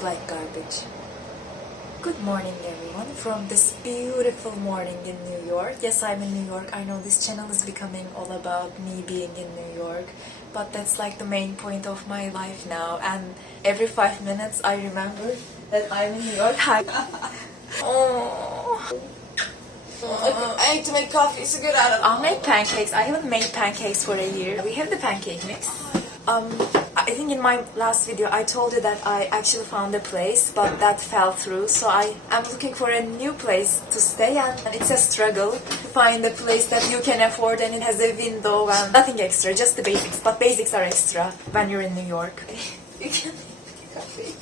look like garbage. Good morning everyone from this beautiful morning in New York. Yes, I'm in New York. I know this channel is becoming all about me being in New York, but that's like the main point of my life now, and every 5 minutes I remember that I'm in New York. Oh. I need to make coffee, so get out of it. I'll make pancakes. I haven't made pancakes for a year. We have the pancake mix. I think in my last video I told you that I actually found a place, but that fell through. So I am looking for a new place to stay at, and it's a struggle to find a place that you can afford and it has a window and nothing extra, just the basics. But basics are extra when you're in New York. You can make coffee.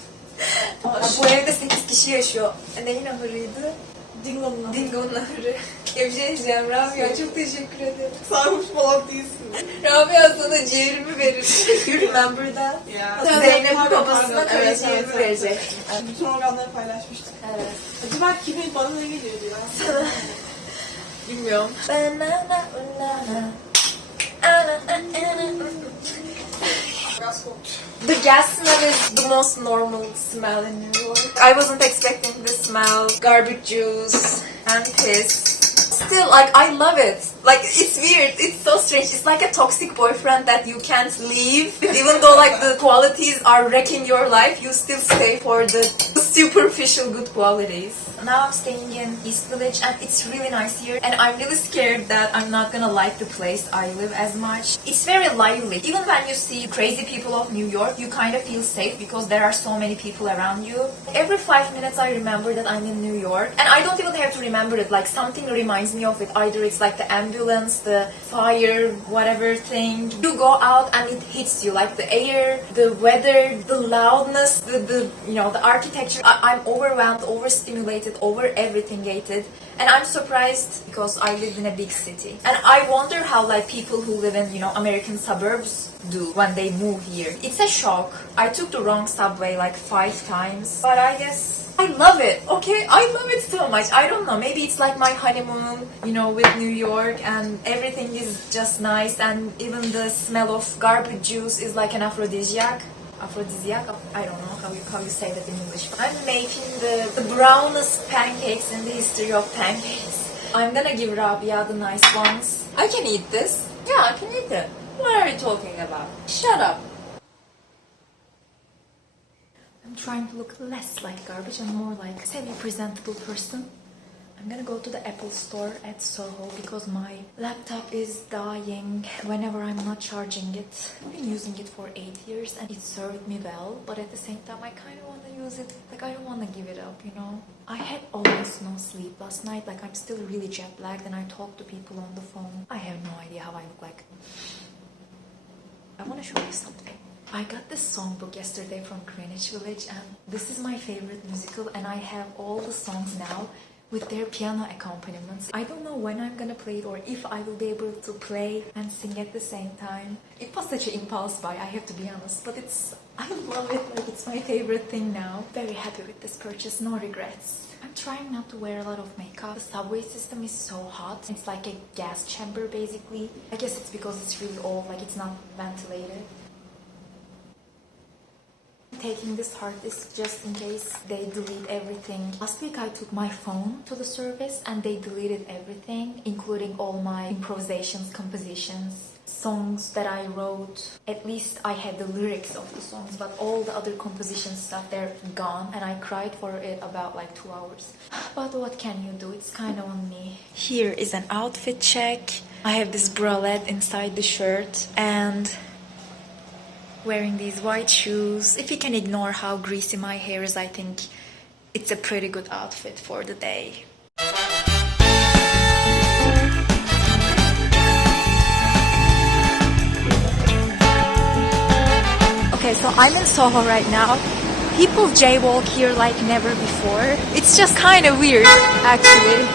Bu evde 8 kişi yaşıyor. Neyin ahırıydı? Dingo'nun. Dingo'nun ahırı. Ya bir şey diyeceğim Rabia, çok teşekkür ederim. Sarhoş falan değilsin. Rabia sana ciğerimi verir. You remember that? Ya. Zeynep'in babasına kara ciğerimi verecek. Bütün organları paylaşmıştık. Evet. Acaba kimin bana ne geliyordu ya? Bilmiyorum. Biraz koktu. The gas smell is the most normal smell in New York. I wasn't expecting this smell. Garbage juice and piss. Still, like, I love it. Like, it's weird. It's so strange. It's like a toxic boyfriend that you can't leave. Even though, like, the qualities are wrecking your life, you still stay for the superficial good qualities. Now I'm staying in East Village and it's really nice here. And I'm really scared that I'm not gonna like the place I live as much. It's very lively. Even when you see crazy people of New York, you kind of feel safe because there are so many people around you. Every 5 minutes I remember that I'm in New York. And I don't even have to remember it. Like, something reminds me of it. Either it's like the ambulance, the fire, whatever thing. You go out and it hits you. Like the air, the weather, the loudness, the you know, the architecture. I'm overwhelmed, overstimulated, over everything-gated, and I'm surprised because I live in a big city, and I wonder how like people who live in, you know, American suburbs do when they move here. It's a shock. I took the wrong subway like 5 times, but I guess I love it. Okay, I love it so much. I don't know, maybe it's like my honeymoon, you know, with New York, and everything is just nice, and even the smell of garbage juice is like an aphrodisiac. I don't know how you say that in English. I'm making the brownest pancakes in the history of pancakes. I'm gonna give Rabia the nice ones. I can eat this. Yeah, I can eat it. What are you talking about? Shut up. I'm trying to look less like garbage and more like a semi-presentable person. I'm gonna go to the Apple store at Soho because my laptop is dying whenever I'm not charging it. I've been using it for 8 years and it served me well, but at the same time I kind of want to use it. Like, I don't want to give it up, you know? I had almost no sleep last night. Like, I'm still really jet lagged and I talk to people on the phone. I have no idea how I look like. I want to show you something. I got this songbook yesterday from Greenwich Village, and this is my favorite musical, and I have all the songs now with their piano accompaniments. I don't know when I'm gonna play it or if I will be able to play and sing at the same time. It was such an impulse buy, I have to be honest, but I love it. Like, it's my favorite thing now. Very happy with this purchase, no regrets. I'm trying not to wear a lot of makeup. The subway system is so hot. It's like a gas chamber basically. I guess it's because it's really old, like it's not ventilated. Taking this hard disk just in case they delete everything. Last week I took my phone to the service and they deleted everything, including all my improvisations, compositions, songs that I wrote. At least I had the lyrics of the songs, but all the other composition stuff, they're gone, and I cried for it about like 2 hours. But what can you do? It's kind of on me. Here is an outfit check. I have this bralette inside the shirt and wearing these white shoes. If you can ignore how greasy my hair is, I think it's a pretty good outfit for the day. Okay, so I'm in Soho right now. People jaywalk here like never before. It's just kind of weird, actually.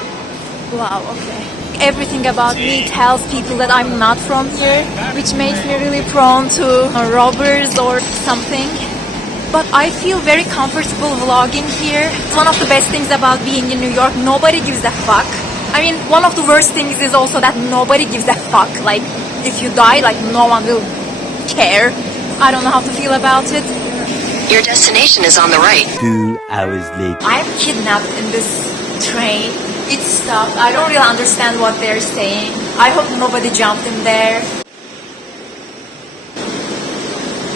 Wow, okay. Everything about me tells people that I'm not from here, which makes me really prone to robbers or something. But I feel very comfortable vlogging here. It's one of the best things about being in New York. Nobody gives a fuck. I mean, one of the worst things is also that nobody gives a fuck. Like, if you die, like, no one will care. I don't know how to feel about it. Your destination is on the right. 2 hours later. I'm kidnapped in this train. It's stopped. I don't really understand what they're saying. I hope nobody jumped in there.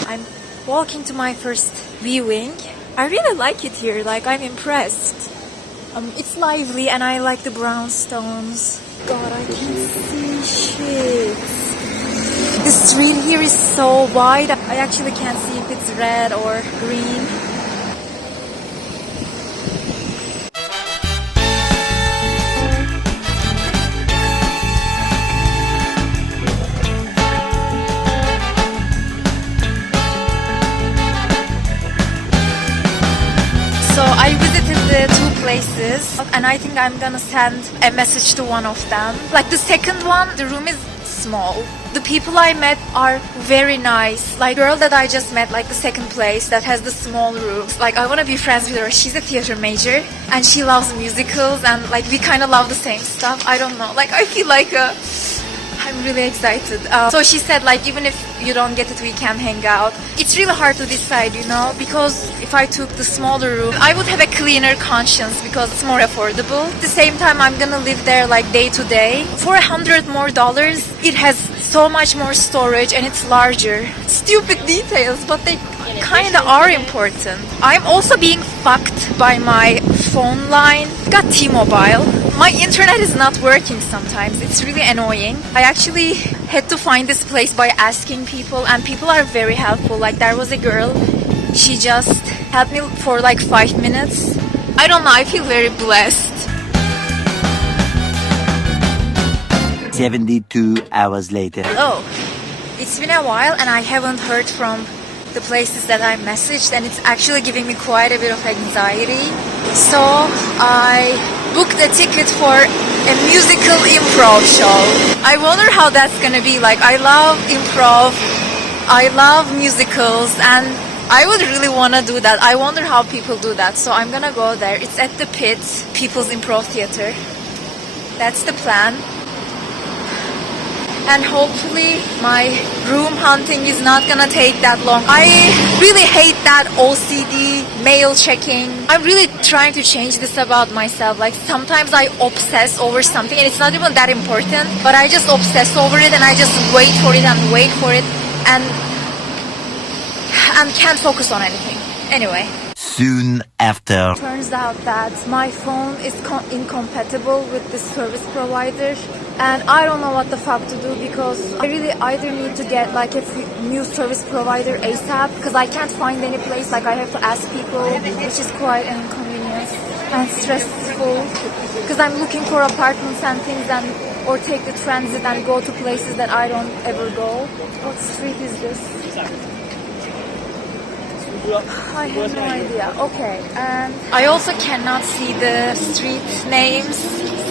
I'm walking to my first viewing. I really like it here. Like, I'm impressed. It's lively and I like the brownstones. God, I can't see shit. The street here is so wide. I actually can't see if it's red or green. So I visited the two places and I think I'm gonna send a message to one of them. Like the second one, the room is small. The people I met are very nice. Like the girl that I just met, like the second place that has the small rooms. Like I wanna be friends with her. She's a theater major and she loves musicals and like we kind of love the same stuff. I don't know. Like I feel like I'm really excited. So she said like even if you don't get it, we can hang out. It's really hard to decide, you know, because if I took the smaller room, I would have a cleaner conscience because it's more affordable. At the same time, I'm gonna live there like day to day. For $100 more, it has so much more storage and it's larger. Stupid details, but they kind of are important. I'm also being fucked by my phone line. I've got T-Mobile. My internet is not working sometimes. It's really annoying. I actually had to find this place by asking people and people are very helpful. Like there was a girl, she just helped me for like 5 minutes. I don't know, I feel very blessed. 72 hours later. Hello. It's been a while and I haven't heard from the places that I messaged and it's actually giving me quite a bit of anxiety. So I booked a ticket for a musical improv show. I wonder how that's gonna be. Like I love improv, I love musicals and I would really want to do that. I wonder how people do that. So I'm gonna go there. It's at the Pit, People's Improv Theater. That's the plan. And hopefully my room hunting is not gonna take that long. I really hate that OCD mail checking. I'm really trying to change this about myself. Like sometimes I obsess over something and it's not even that important, but I just obsess over it and I just wait for it and wait for it and can't focus on anything. Anyway. Soon after. Turns out that my phone is incompatible with the service provider and I don't know what the fuck to do because I really either need to get like a new service provider ASAP because I can't find any place. Like I have to ask people, which is quite an inconvenience and stressful because I'm looking for apartments and things and or take the transit and go to places that I don't ever go. What street is this? I have no idea. Okay, and I also cannot see the street names,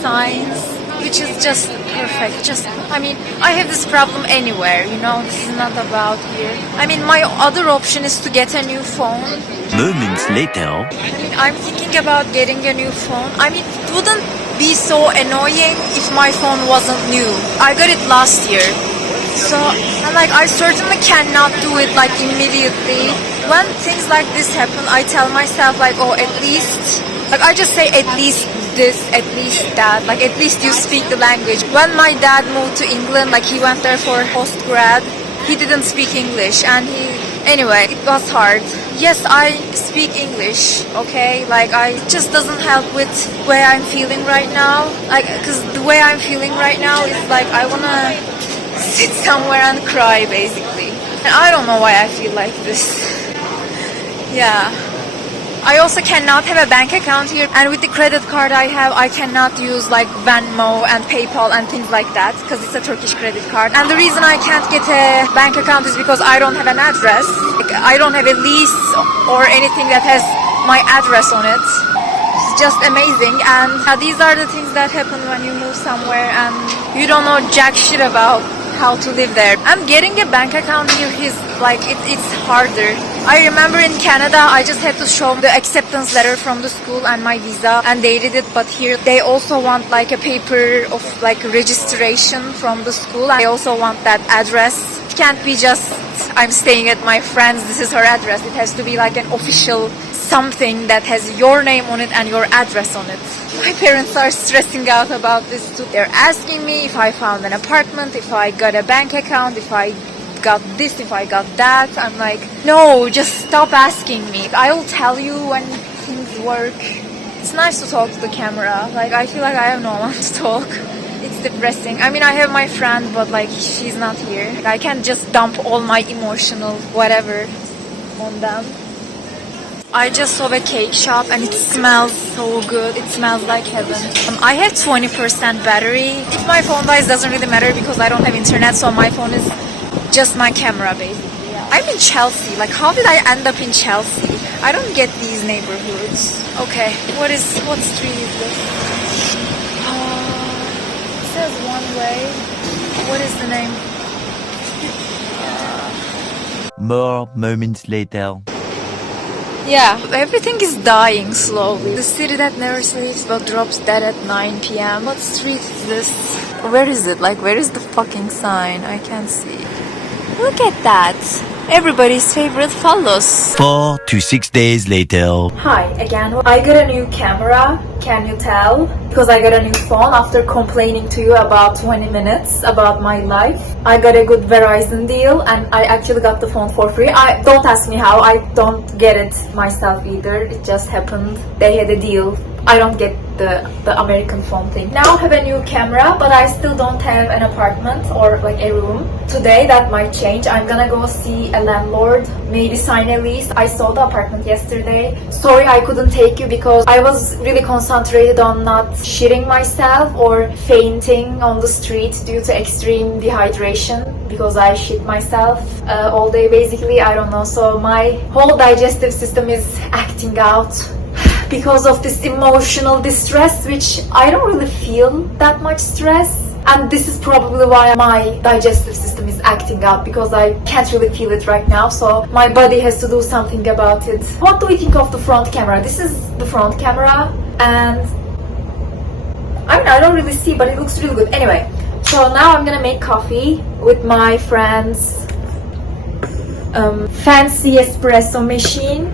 signs, which is just perfect. I mean, I have this problem anywhere, you know, this is not about here. I mean, my other option is to get a new phone. Moments later. I mean, I'm thinking about getting a new phone. I mean, it wouldn't be so annoying if my phone wasn't new. I got it last year. So, and like, I certainly cannot do it like immediately. When things like this happen, I tell myself like, oh, at least, like I just say at least this, at least that, like at least you speak the language. When my dad moved to England, like he went there for postgrad, he didn't speak English and anyway, it was hard. Yes, I speak English, okay, like it just doesn't help with the way I'm feeling right now. Like, cause the way I'm feeling right now is like I wanna sit somewhere and cry basically. And I don't know why I feel like this. Yeah. I also cannot have a bank account here and with the credit card I have, I cannot use like Venmo and PayPal and things like that because it's a Turkish credit card. And the reason I can't get a bank account is because I don't have an address. Like, I don't have a lease or anything that has my address on it. It's just amazing and these are the things that happen when you move somewhere and you don't know jack shit about how to live there. And getting a bank account here is like, it's harder. I remember in Canada, I just had to show the acceptance letter from the school and my visa and they did it, but here they also want like a paper of like registration from the school. I also want that address. It can't be just I'm staying at my friend's, this is her address. It has to be like an official something that has your name on it and your address on it. My parents are stressing out about this too. They're asking me if I found an apartment, if I got a bank account, if I got this, if I got that. I'm like, no, just stop asking me. I will tell you when things work. It's nice to talk to the camera. Like, I feel like I have no one to talk. It's depressing. I mean, I have my friend, but like, she's not here. I can't just dump all my emotional whatever on them. I just saw a cake shop and it smells so good. It smells like heaven. I have 20% battery. If my phone dies, doesn't really matter because I don't have internet, so my phone is just my camera basically. Yeah. I'm in Chelsea. Like, how did I end up in Chelsea? I don't get these neighborhoods. Okay, what street is this? It says one way. What is the name? More moments later. Yeah, everything is dying slowly. The city that never sleeps but drops dead at 9 p.m. What street is this? Where is it? Like, where is the fucking sign? I can't see. Look at that. Everybody's favorite follows. 4 to 6 days later. Hi again. I got a new camera. Can you tell? Because I got a new phone after complaining to you about 20 minutes about my life. I got a good Verizon deal and I actually got the phone for free. Don't ask me how. I don't get it myself either. It just happened. They had a deal. I don't get the American phone thing. Now I have a new camera, but I still don't have an apartment or like a room. Today that might change. I'm gonna go see a landlord, maybe sign a lease. I saw the apartment yesterday. Sorry I couldn't take you because I was really concentrated on not shitting myself or fainting on the street due to extreme dehydration because I shit myself all day basically. I don't know. So my whole digestive system is acting out because of this emotional distress, which I don't really feel that much stress. And this is probably why my digestive system is acting out, because I can't really feel it right now. So my body has to do something about it. What do we think of the front camera? This is the front camera, and I mean, I don't really see, but it looks really good. Anyway, so now I'm gonna make coffee with my friend's fancy espresso machine.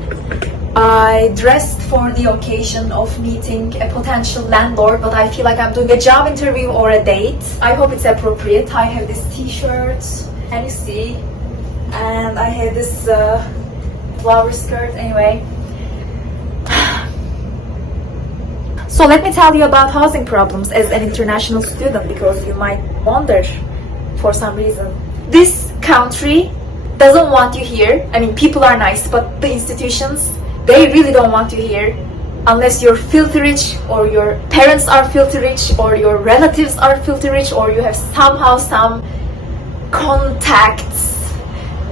I dressed for the occasion of meeting a potential landlord, but I feel like I'm doing a job interview or a date. I hope it's appropriate. I have this t-shirt, and you see, and I have this flower skirt. Anyway, so let me tell you about housing problems as an international student, because you might wonder for some reason. This country doesn't want you here. I mean, people are nice, but the institutions, they really don't want you here unless you're filthy rich, or your parents are filthy rich, or your relatives are filthy rich, or you have somehow some contacts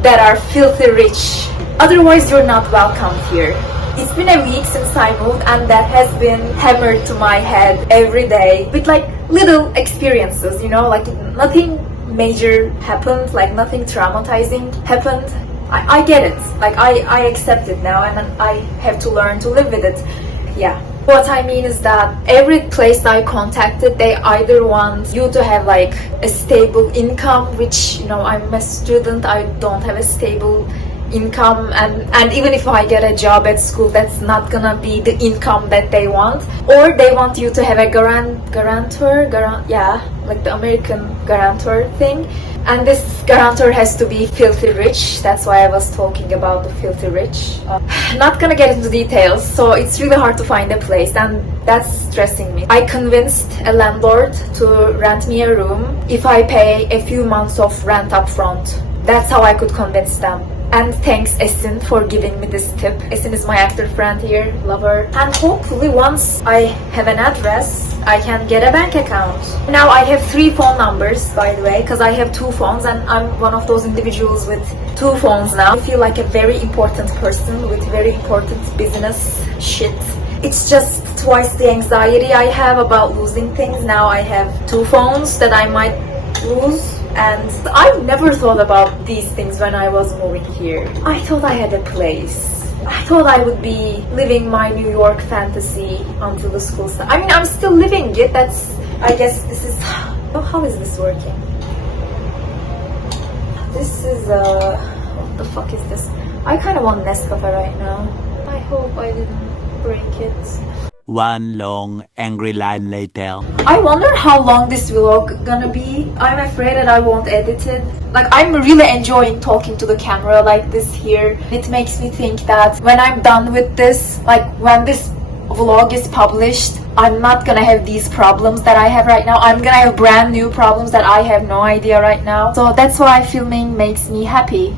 that are filthy rich. Otherwise, you're not welcome here. It's been a week since I moved, and that has been hammered to my head every day with like little experiences, you know, like nothing major happened, like nothing traumatizing happened. I get it, like I accept it now, and I have to learn to live with it. Yeah. What I mean is that every place I contacted, they either want you to have like a stable income, which, you know, I'm a student, I don't have a stable income, and even if I get a job at school, that's not gonna be the income that they want. Or they want you to have a guarantor, like the American guarantor thing, and this guarantor has to be filthy rich. That's why I was talking about the filthy rich. Not gonna get into details, so it's really hard to find a place, and that's stressing me. I convinced a landlord to rent me a room if I pay a few months of rent up front. That's how I could convince them. And thanks Esin for giving me this tip. Esin is my actor friend here, lover. And hopefully once I have an address, I can get a bank account. Now I have 3 phone numbers, by the way, because I have 2 phones, and I'm one of those individuals with 2 phones now. I feel like a very important person with very important business shit. It's just twice the anxiety I have about losing things. Now I have 2 phones that I might lose. And I never thought about these things when I was moving here. I thought I had a place. I thought I would be living my New York fantasy until the school starts. I mean, I'm still living it. I guess this is... Oh, how is this working? This is What the fuck is this? I kind of want Nescafe right now. I hope I didn't break it. One long angry line later. I wonder how long this vlog gonna be. I'm afraid that I won't edit it. Like, I'm really enjoying talking to the camera like this here. It makes me think that when I'm done with this, like when this vlog is published, I'm not gonna have these problems that I have right now. I'm gonna have brand new problems that I have no idea right now. So that's why filming makes me happy.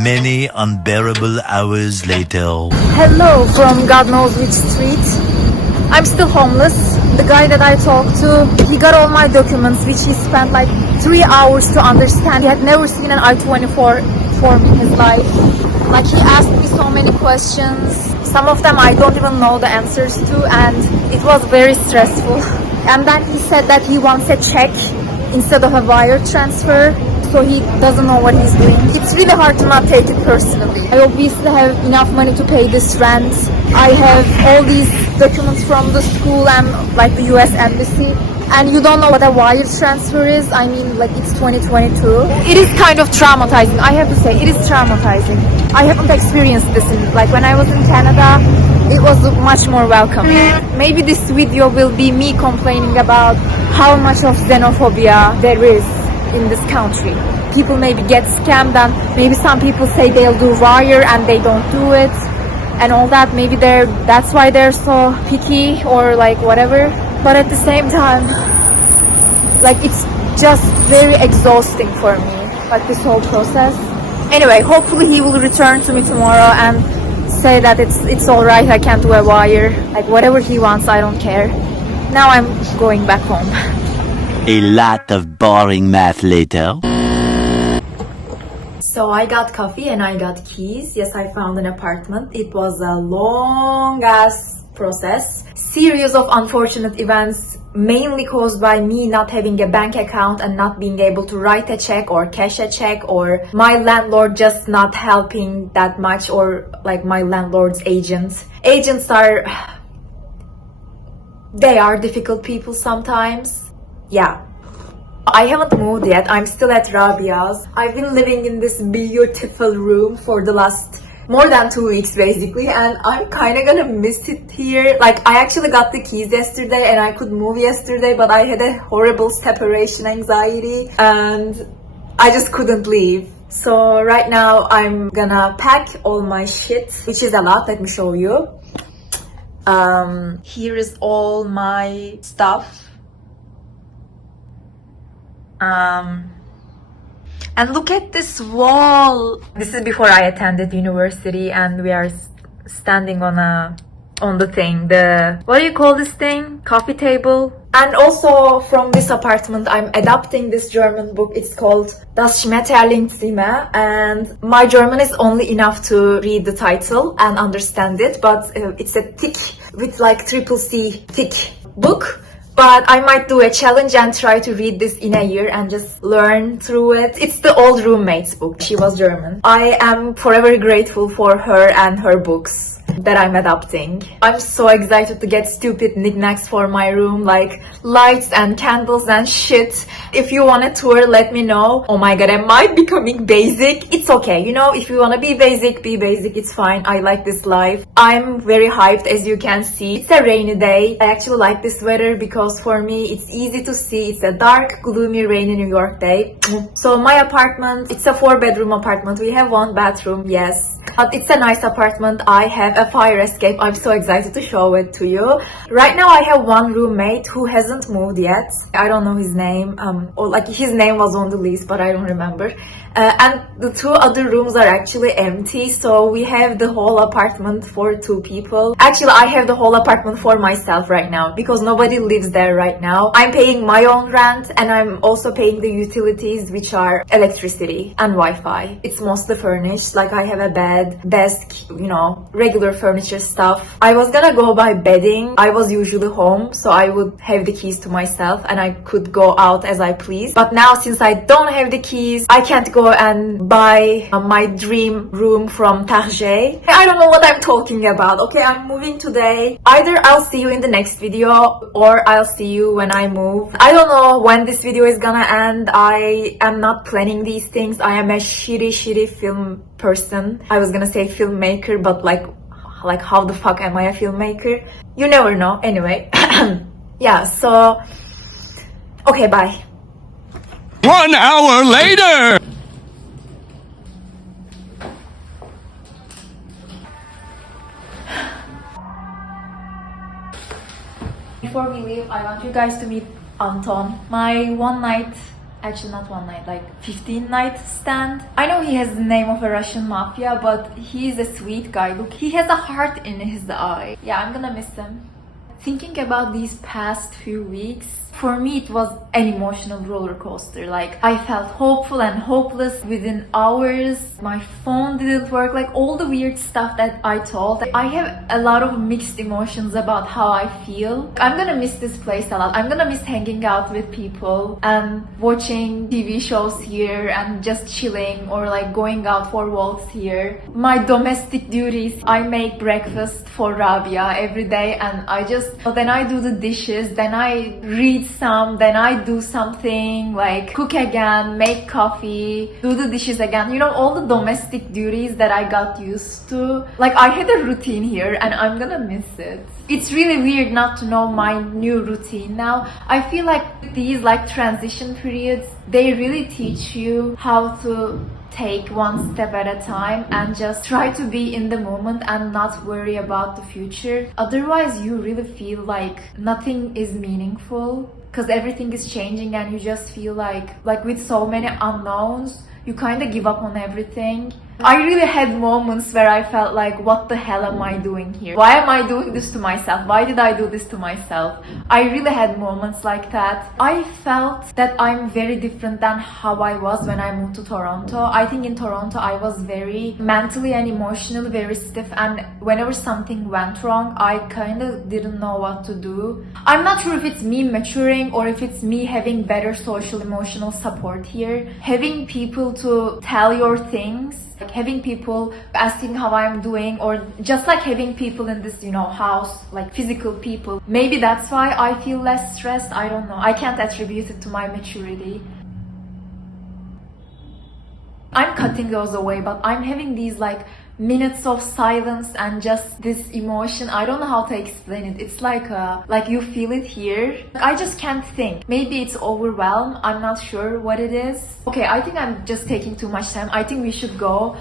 Many unbearable hours later. Hello from God knows which street. I'm still homeless. The guy that I talked to, he got all my documents, which he spent like 3 hours to understand. He had never seen an I-24 form in his life. Like, he asked me so many questions. Some of them I don't even know the answers to, and it was very stressful. And then he said that he wants a check instead of a wire transfer. So he doesn't know what he's doing. It's really hard to not take it personally. I obviously have enough money to pay this rent. I have all these documents from the school and like the US Embassy. And you don't know what a wire transfer is. I mean, like, it's 2022. It is kind of traumatizing. I have to say, it is traumatizing. I haven't experienced this in, like, when I was in Canada, it was much more welcoming. Maybe this video will be me complaining about how much of xenophobia there is in this country. People maybe get scammed, and maybe some people say they'll do wire and they don't do it and all that. Maybe that's why they're so picky or like whatever. But at the same time, like, it's just very exhausting for me, like, this whole process. Anyway, hopefully he will return to me tomorrow and say that it's alright, I can do a wire. Like, whatever he wants, I don't care. Now I'm going back home. A lot of boring math later. So I got coffee and I got keys. Yes, I found an apartment. It was a long ass process. Series of unfortunate events, mainly caused by me not having a bank account and not being able to write a check or cash a check, or my landlord just not helping that much, or like my landlord's agent. Agents they are difficult people sometimes. Yeah. I haven't moved yet. I'm still at Rabia's. I've been living in this beautiful room for the last more than 2 weeks basically, and I'm kind of gonna miss it here. Like, I actually got the keys yesterday and I could move yesterday, but I had a horrible separation anxiety and I just couldn't leave. So right now I'm gonna pack all my shit, which is a lot. Let me show you. Here is all my stuff. And look at this wall. This is before I attended university, and we are standing on the thing, what do you call this thing? Coffee table. And also from this apartment, I'm adapting this German book. It's called Das Schmetterlingszimmer, and my German is only enough to read the title and understand it, but it's a thick, with like triple C thick book. But I might do a challenge and try to read this in a year and just learn through it. It's the old roommate's book. She was German. I am forever grateful for her and her books that I'm adopting. I'm so excited to get stupid knickknacks for my room, like lights and candles and shit. If you want a tour, let me know. Oh my god, am I becoming basic? It's okay, you know, if you want to be basic, it's fine. I like this life. I'm very hyped, as you can see. It's a rainy day. I actually like this weather because for me, it's easy to see. It's a dark, gloomy, rainy New York day. So my apartment, it's a 4-bedroom apartment. We have 1 bathroom, yes. But it's a nice apartment. I have a fire escape. I'm so excited to show it to you. Right now I have 1 roommate who hasn't moved yet. I don't know his name, or like his name was on the list, but I don't remember. And the 2 other rooms are actually empty, so we have the whole apartment for 2 people. Actually, I have the whole apartment for myself right now because nobody lives there right now. I'm paying my own rent, and I'm also paying the utilities, which are electricity and Wi-Fi. It's mostly furnished, like I have a bed, desk, you know, regular furniture stuff. I was gonna go by bedding. I was usually home, so I would have the keys to myself and I could go out as I please. But now, since I don't have the keys, I can't go go and buy my dream room from Target. I don't know what I'm talking about. Okay, I'm moving today. Either I'll see you in the next video or I'll see you when I move. I don't know when this video is gonna end. I am not planning these things. I am a shitty film person. I was gonna say filmmaker, but like how the fuck am I a filmmaker? You never know. Anyway, yeah, so okay, bye. 1 hour later! Before we leave, I want you guys to meet Anton, my one night, actually not one night, like 15 night stand. I know he has the name of a Russian mafia, but he's a sweet guy. Look, he has a heart in his eye. Yeah, I'm gonna miss him. Thinking about these past few weeks, for me it was an emotional roller coaster. Like, I felt hopeful and hopeless within hours. My phone didn't work, like all the weird stuff that I told. I have a lot of mixed emotions about how I feel. I'm gonna miss this place a lot. I'm gonna miss hanging out with people and watching TV shows here and just chilling, or like going out for walks here. My domestic duties, I make breakfast for Rabia every day, and then I do the dishes, then I read some, then I do something like cook again, make coffee, do the dishes again. You know, all the domestic duties that I got used to. Like, I had a routine here and I'm gonna miss it. It's really weird not to know my new routine now. I feel like these like transition periods, they really teach you how to take one step at a time and just try to be in the moment and not worry about the future. Otherwise, you really feel like nothing is meaningful because everything is changing and you just feel like with so many unknowns, you kind of give up on everything. I really had moments where I felt like, what the hell am I doing here? Why am I doing this to myself? Why did I do this to myself? I really had moments like that. I felt that I'm very different than how I was when I moved to Toronto. I think in Toronto I was very mentally and emotionally very stiff, and whenever something went wrong, I kind of didn't know what to do. I'm not sure if it's me maturing or if it's me having better social emotional support here. Having people to tell your things, like having people asking how I'm doing, or just like having people in this, house, like physical people. Maybe that's why I feel less stressed. I don't know. I can't attribute it to my maturity. I'm cutting those away, but I'm having these like minutes of silence and just this emotion. I don't know how to explain it. It's like you feel it here. I just can't think. Maybe it's overwhelm. I'm not sure what it is. Okay, I think I'm just taking too much time. I think we should go.